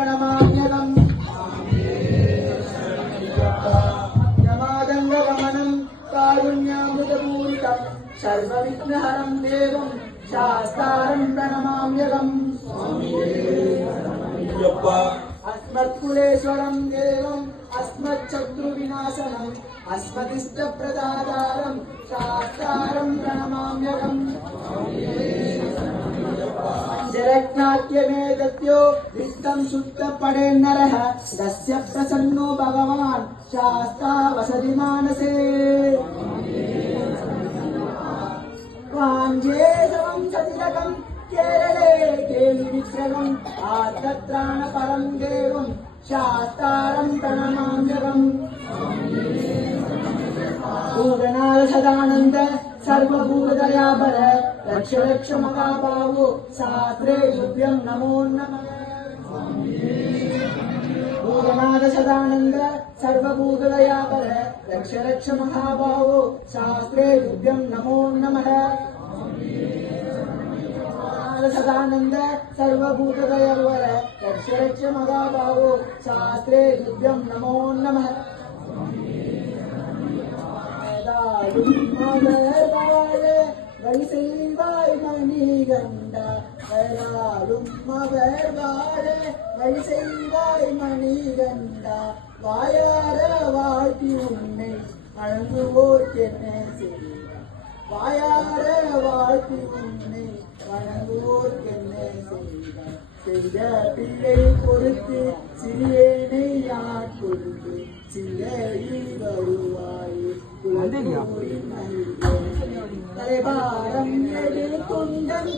प्रणमाम्यहम् नमादङ्गगमनं कारुण्यामृतपूरितं सर्वविघ्नहरं देवं शास्तारं प्रणमाम्यहम् अस्मत्कुलेश्वरं देवम् अस्मच्छत्रुविनाशनम् अस्मदिष्टप्रदातारं शास्तारं प्रणमाम्यहम् पंचरत्नाख्यमेतद्यो वित्तं शुद्धपडेन्नरः तस्य प्रसन्नो भगवान् शास्ता वसति मानसे वाञ्छे समं सतिलकम् केरले केलिविग्रहम् आर्तत्राणपरं देवं शास्तारं प्रणमाम्यहम् पूर्णनाद सदानन्द सर्वभूतदयापर रक्ष रक्ष महाबाहो शास्त्रे तुभ्यं नमो नमः पूर्णनाद सदानन्द सर्वभूतदयापर रक्ष रक्ष महाबाहो शास्त्रे तुभ्यं नमो नमः सदानंद सर्वभूतदयावर रक्ष रक्ष महाबाहो शास्त्रे तुभ्यं नमो नमः वैसेवाय मणिगंडा वैसेवाय मणिगंडा वायार வாழ்த்தி உன்னை வணங்குவோர்க்கென்ன செய்வார் வாயார வாழ்த்தி உன்னை வணங்குவோர்க்கென்ன செய்வார் செய்த பிள்ளை பொறுத்து சிறியேனை யார் கொடுத்து சிலையில் வருவாயே தலைபாரம் எடு கொண்டன்